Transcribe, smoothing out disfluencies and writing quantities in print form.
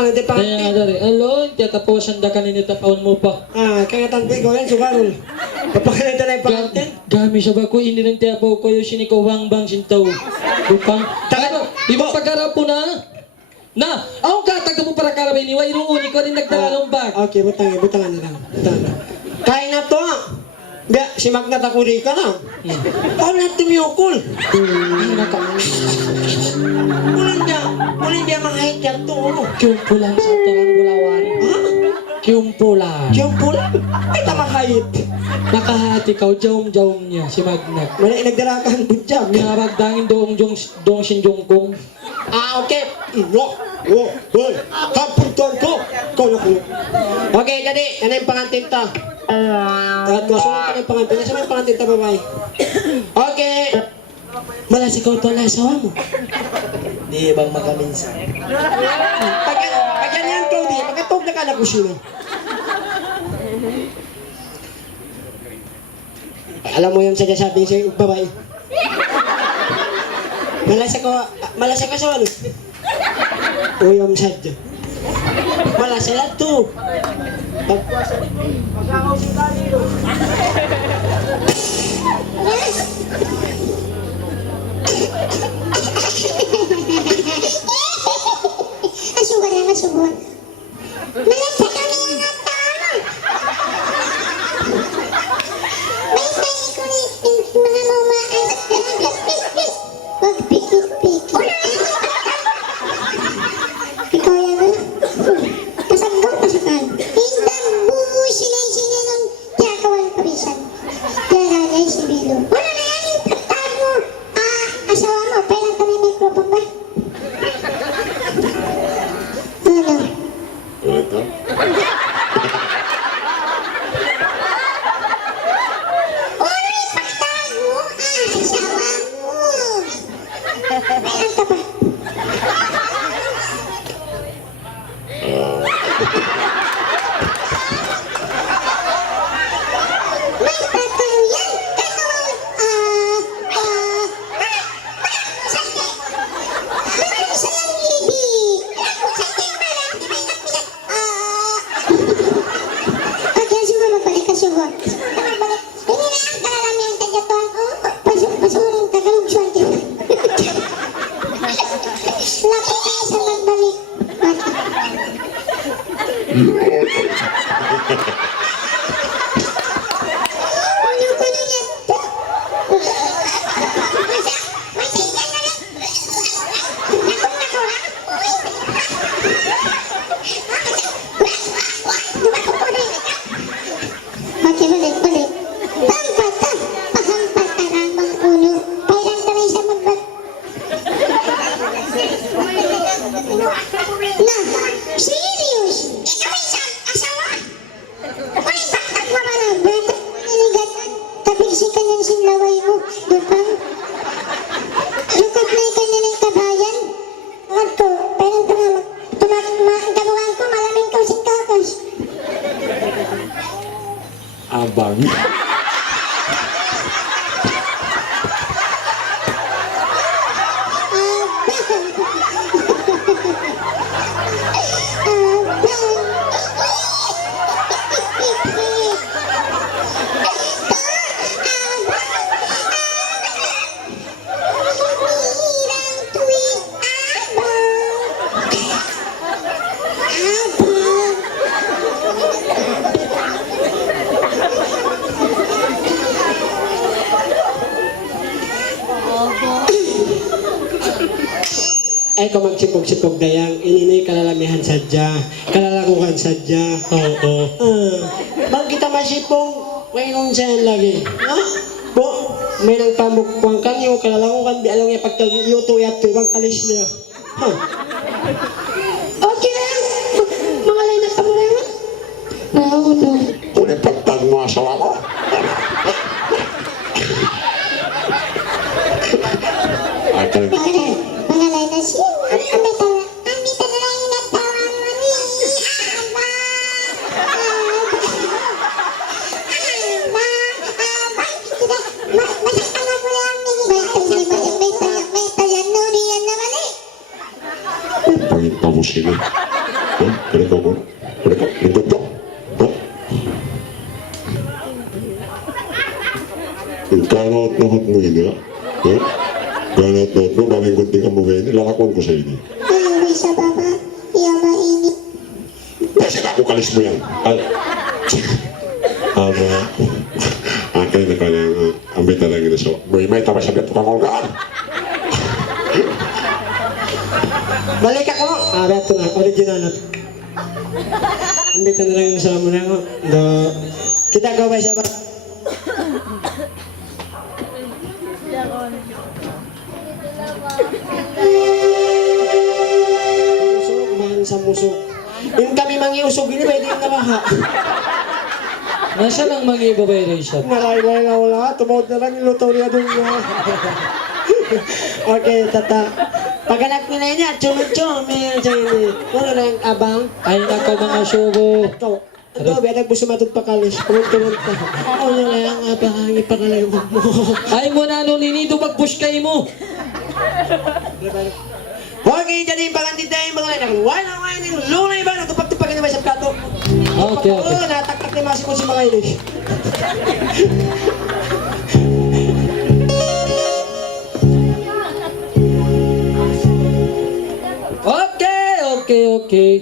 ka na, di pa. Kaya dari, alo, tiyatapusan da kanina tapaon mo pa. Kaya tanti ko yan, sukarol. Papakalita na yung pangatin. Gami siya ba ko, hindi nang tiyapaw ko yung sinikaw bang sintaw. Bukang, ano, di ba pagkarap po na? Na, ako katag mo para karabay ni Wairong uni ko rin nagdala ng bag. Okay, butangan na lang. Kaya na to. Ba, si Magna takuri ka na. Paano natin yung ukol? Kulang niya mga hiker to. Kiyumpo lang sa tarang bulawari. Ha? Kiyumpo lang. Yung pula? Ay, tamakahit. Nakahati ka, jawm niya, si Magna. Wala inagdarakan budjak. Minaragdangin doong sinjong kong. Okay. Hoy. Kapuntuan ko. Okay, jadi, ano yung pangantin to? Tagat ko, sunod ka na yung pangantin. Nasa may pangantin to, babae? Okay. Malas ikaw to ang asawa mo. Di bang makaminsan? Pag yan yan, Cody, pagkatog na ka na kusino. Alam mo yung sabi sa'yo, babae. Malas ako sa ano? Uyong sadyo. Malas sila to. Asugan. Malasa kami yung natama. Bye-bye ko ni mga mamaan. Wag pikit-pikit. Ikaw yan na. Kasaggaw pa sa kan. Hindang buo sila ng tiyakawan kabisan. Yaranay si Bilo. Wala na yan yung pagtag mo. Asawa mo, pailan kami microphone ba? Abang. Ay, kung magsipog-sipog dayang, ininay kalalamihan sadya, kalalakuhan sadya. Oo. Bang kita masipong, mayroon siya lagi. Ha? Po, may nang pamukpang kanyo, kalalakuhan, di alam niya pagkaluto at ibang kalis niya. Ha? Okay na yan. Mga line up mo na yan. Oo, no. Udah pagtag mo asawa mo. Ato. Mga line na siya. Andito na lang yung natawan mo ni Masaktan ako lang ni may tayan no, riyan naman eh. Pagpagin pa mo sila. Ganito mo. Ganito. Lingkod ko. Kanot nohot mo ini. Kanot nohot mo. Mamingkod din ka mo ini. Lakakon ko sa ini. Ay, sa baba. Iya mainit. Kasi ako kalis mo yan. Akin na kanyang ambit na lang ina so. May tapos sabi ito kang olgaan. Balik ako. Beto na. Original na. Ambitan na lang yung sama mo na ako. Kita gawin siya ba? Musok, man sa musok. Yung kami mangiusog, ini pwede yung nabaha. Nasa lang mga evaluation? Nalayway na wala. Tumawad na lang yung luto niya doon na. Okay, tata. Pag anak nila niya, chumil-chumil. Wala na yung abang. Ay nako mga sugo. Ito. Ito, biya nagbuso matod pa kalis. Kumultulan ka. Wala na yung abang. Ang ipangalay mo. Ay mo na nulinido mag-push kay mo. Okay, jadi yung pangantita yung mga lain. Wala yung lunay ba? Natupag-tupag na ba sa plato? Okay, okay. Oo, nataktak ni Masimo si mga ini. Okay, okay, okay.